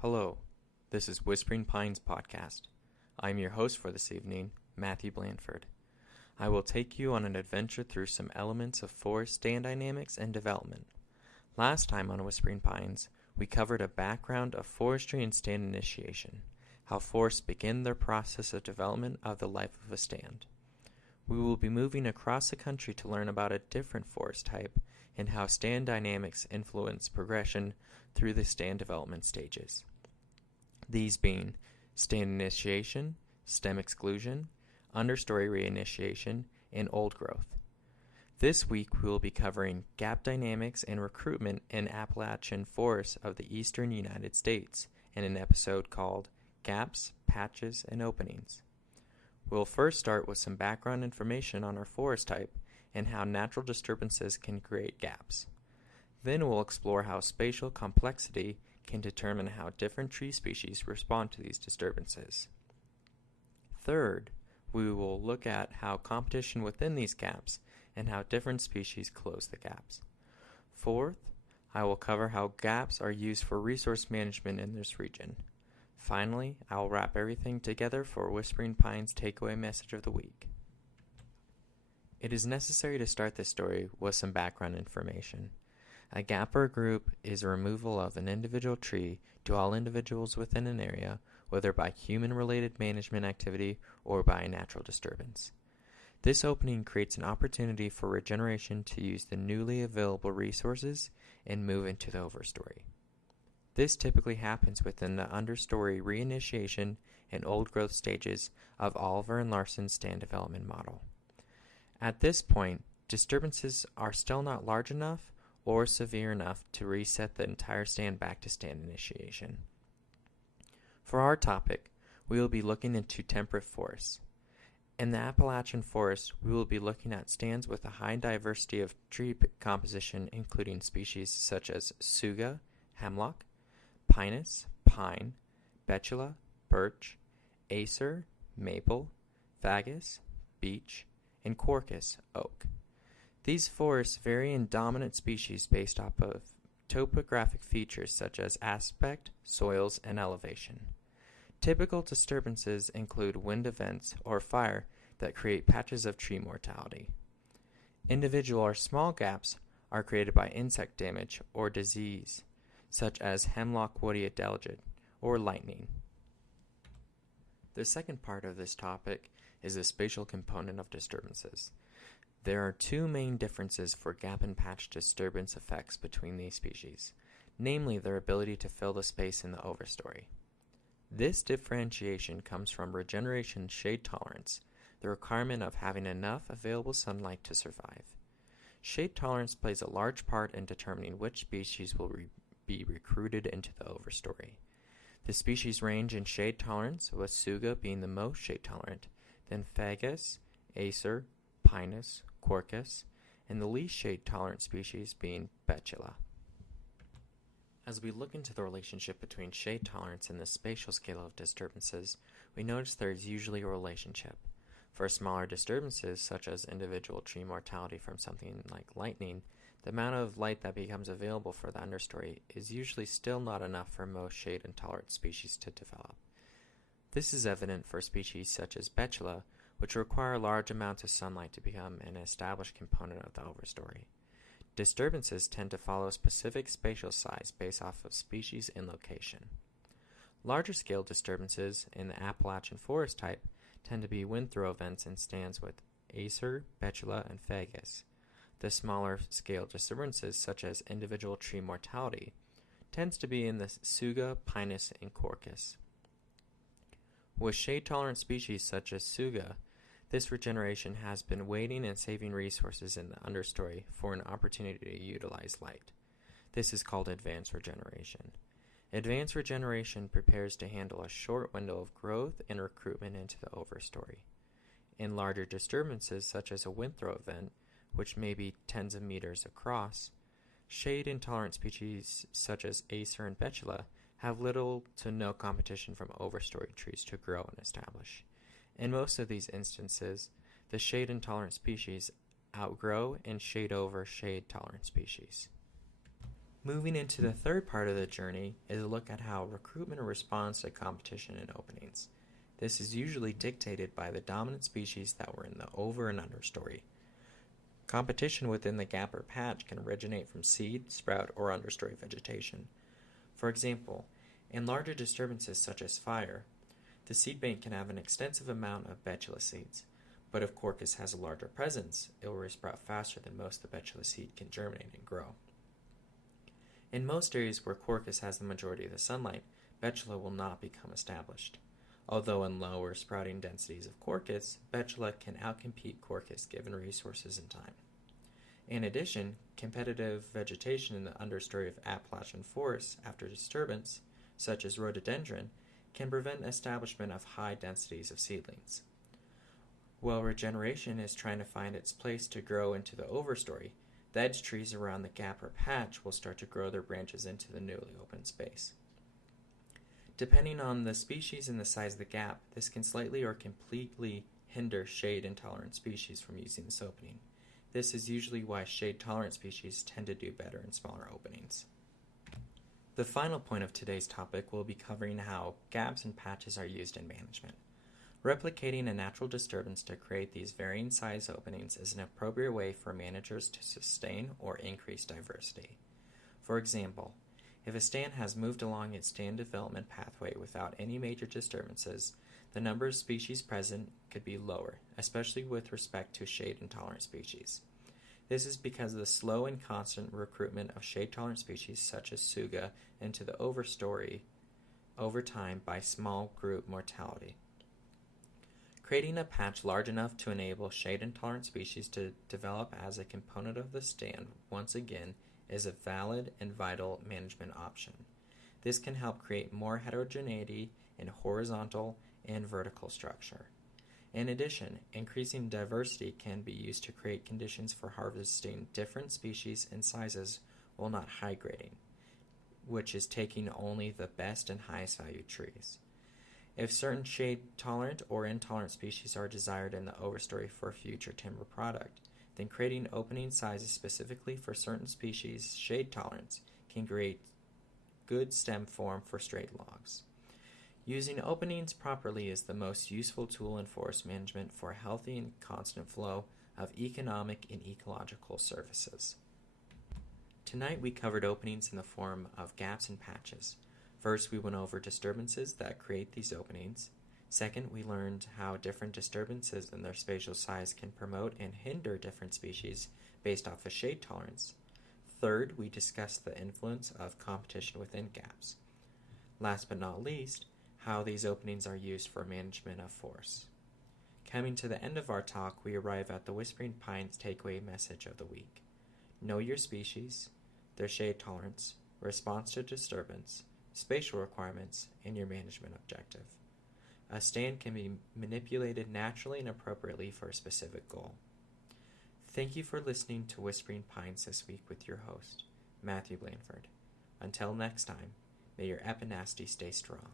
Hello, this is Whispering Pines Podcast. I am your host for this evening, Matthew Blanford. I will take you on an adventure through some elements of forest stand dynamics and development. Last time on Whispering Pines, we covered a background of forestry and stand initiation, how forests begin their process of development of the life of a stand. We will be moving across the country to learn about a different forest type and how stand dynamics influence progression through the stand development stages. These being stand initiation, stem exclusion, understory reinitiation, and old growth. This week we will be covering gap dynamics and recruitment in Appalachian forests of the eastern United States in an episode called Gaps, Patches, and Openings. We'll first start with some background information on our forest type and how natural disturbances can create gaps. Then we'll explore how spatial complexity can determine how different tree species respond to these disturbances. Third, we will look at how competition within these gaps and how different species close the gaps. Fourth, I will cover how gaps are used for resource management in this region. Finally, I will wrap everything together for Whispering Pines' takeaway message of the week. It is necessary to start this story with some background information. A gap or group is a removal of an individual tree to all individuals within an area, whether by human-related management activity or by a natural disturbance. This opening creates an opportunity for regeneration to use the newly available resources and move into the overstory. This typically happens within the understory reinitiation and old growth stages of Oliver and Larson's stand development model. At this point, disturbances are still not large enough or severe enough to reset the entire stand back to stand initiation. For our topic, we will be looking into temperate forests. In the Appalachian forest, we will be looking at stands with a high diversity of tree composition, including species such as suga, hemlock, pinus, pine, betula, birch, acer, maple, fagus, beech, and quercus, oak. These forests vary in dominant species based off of topographic features such as aspect, soils, and elevation. Typical disturbances include wind events or fire that create patches of tree mortality. Individual or small gaps are created by insect damage or disease, such as hemlock woody adelgid or lightning. The second part of this topic is the spatial component of disturbances. There are two main differences for gap and patch disturbance effects between these species, namely their ability to fill the space in the overstory. This differentiation comes from regeneration shade tolerance, the requirement of having enough available sunlight to survive. Shade tolerance plays a large part in determining which species will be recruited into the overstory. The species range in shade tolerance, with suga being the most shade tolerant, then fagus, acer, pinus, quercus, and the least shade tolerant species being betula. As we look into the relationship between shade tolerance and the spatial scale of disturbances, we notice there is usually a relationship. For smaller disturbances, such as individual tree mortality from something like lightning, the amount of light that becomes available for the understory is usually still not enough for most shade intolerant species to develop. This is evident for species such as betula, which require large amounts of sunlight to become an established component of the overstory. Disturbances tend to follow specific spatial size based off of species and location. Larger scale disturbances in the Appalachian forest type tend to be wind throw events in stands with acer, betula, and fagus. The smaller scale disturbances, such as individual tree mortality, tends to be in the suga, pinus, and quercus. With shade-tolerant species such as suga, this regeneration has been waiting and saving resources in the understory for an opportunity to utilize light. This is called advanced regeneration. Advanced regeneration prepares to handle a short window of growth and recruitment into the overstory. In larger disturbances, such as a wind throw event, which may be tens of meters across, shade-intolerant species such as acer and betula have little to no competition from overstory trees to grow and establish. In most of these instances, the shade-intolerant species outgrow and shade over shade-tolerant species. Moving into the third part of the journey is a look at how recruitment responds to competition and openings. This is usually dictated by the dominant species that were in the over and understory. Competition within the gap or patch can originate from seed, sprout, or understory vegetation. For example, in larger disturbances such as fire, the seed bank can have an extensive amount of betula seeds, but if Quercus has a larger presence, it will resprout faster than most of the betula seed can germinate and grow. In most areas where Quercus has the majority of the sunlight, betula will not become established. Although in lower sprouting densities of Quercus, betula can outcompete Quercus given resources and time. In addition, competitive vegetation in the understory of Appalachian forests after disturbance, such as rhododendron, can prevent establishment of high densities of seedlings. While regeneration is trying to find its place to grow into the overstory, the edge trees around the gap or patch will start to grow their branches into the newly opened space. Depending on the species and the size of the gap, this can slightly or completely hinder shade-intolerant species from using this opening. This is usually why shade-tolerant species tend to do better in smaller openings. The final point of today's topic will be covering how gaps and patches are used in management. Replicating a natural disturbance to create these varying size openings is an appropriate way for managers to sustain or increase diversity. For example, if a stand has moved along its stand development pathway without any major disturbances, the number of species present could be lower, especially with respect to shade-intolerant species. This is because of the slow and constant recruitment of shade-tolerant species such as Tsuga into the overstory over time by small group mortality. Creating a patch large enough to enable shade-intolerant species to develop as a component of the stand once again is a valid and vital management option. This can help create more heterogeneity in horizontal and vertical structure. In addition, increasing diversity can be used to create conditions for harvesting different species and sizes while not high grading, which is taking only the best and highest value trees. If certain shade-tolerant or intolerant species are desired in the overstory for future timber product, then creating opening sizes specifically for certain species' shade tolerance can create good stem form for straight logs. Using openings properly is the most useful tool in forest management for a healthy and constant flow of economic and ecological services. Tonight we covered openings in the form of gaps and patches. First, we went over disturbances that create these openings. Second, we learned how different disturbances and their spatial size can promote and hinder different species based off of shade tolerance. Third, we discussed the influence of competition within gaps. Last but not least, how these openings are used for management of forests. Coming to the end of our talk, we arrive at the Whispering Pines takeaway message of the week. Know your species, their shade tolerance, response to disturbance, spatial requirements, and your management objective. A stand can be manipulated naturally and appropriately for a specific goal. Thank you for listening to Whispering Pines this week with your host, Matthew Blanford. Until next time, may your epinasty stay strong.